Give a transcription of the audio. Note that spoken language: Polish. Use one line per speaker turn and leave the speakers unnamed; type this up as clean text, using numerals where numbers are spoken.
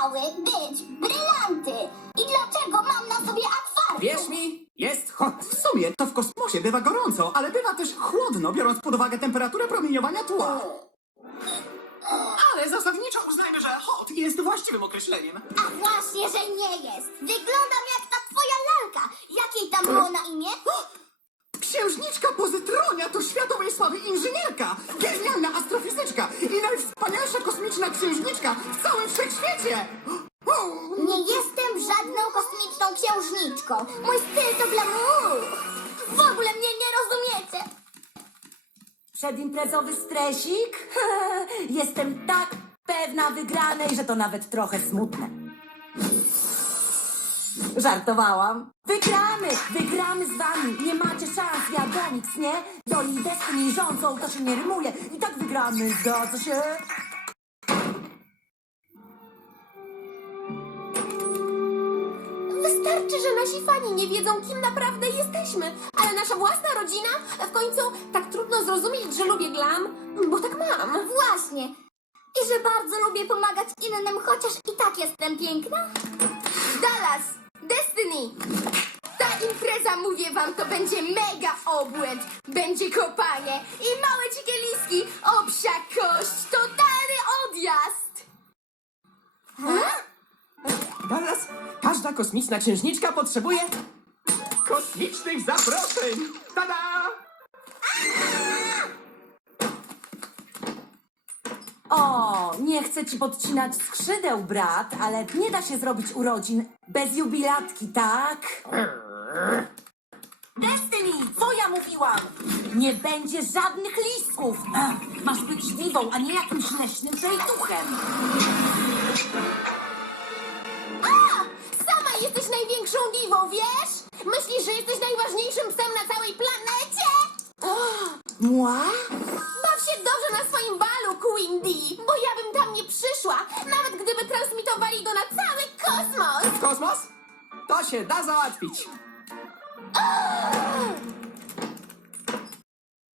miały być brylanty. I dlaczego mam na sobie akwarium?
Wierz mi, jest hot. W sumie to w kosmosie bywa gorąco, ale bywa też chłodno, biorąc pod uwagę temperaturę promieniowania tła. Ale zasadniczo uznajmy, że hot jest właściwym określeniem.
A właśnie, że nie jest. Wyglądam jak ta twoja lalka. Jakiej tam było na imię?
Księżniczka Pozytronia to światowej sławy inżynierka, genialna astrofizyczka i najwspanialsza kosmiczna księżniczka w całym wszechświecie!
Nie jestem żadną kosmiczną księżniczką. Mój styl to glamour. W ogóle mnie nie rozumiecie.
Przedimprezowy stresik? Jestem tak pewna wygranej, że to nawet trochę smutne. Żartowałam. Wygramy z wami. Nie macie szans, Wiadomix, nie? Doli i Destiny rządzą, to się nie rymuje. I tak wygramy, zgadza się?
Wystarczy, że nasi fani nie wiedzą, kim naprawdę jesteśmy, ale nasza własna rodzina, w końcu tak trudno zrozumieć, że lubię glam, bo tak mam.
Właśnie. I że bardzo lubię pomagać innym, chociaż i tak jestem piękna.
Dallas, Destiny! Ta impreza, mówię wam, to będzie mega obłęd. Będzie kopanie i małe dzikie liski, o psia kość, totalny odjazd!
Teraz każda kosmiczna księżniczka potrzebuje
Kosmicznych zaproszeń! Tada!
O, nie chcę ci podcinać skrzydeł, brat, ale nie da się zrobić urodzin bez jubilatki, tak? Destiny, co ja mówiłam? Nie będzie żadnych listków. Masz być diwą, a nie jakimś leśnym fejtuchem.
Sama jesteś największą diwą, wiesz? Myślisz, że jesteś najważniejszym psem na całej planecie?
Mła?
Baw się dobrze na swoim balu, Queen Bee, bo ja bym tam nie przyszła, nawet gdyby transmitowali go na cały kosmos.
kosmos? To się da załatwić.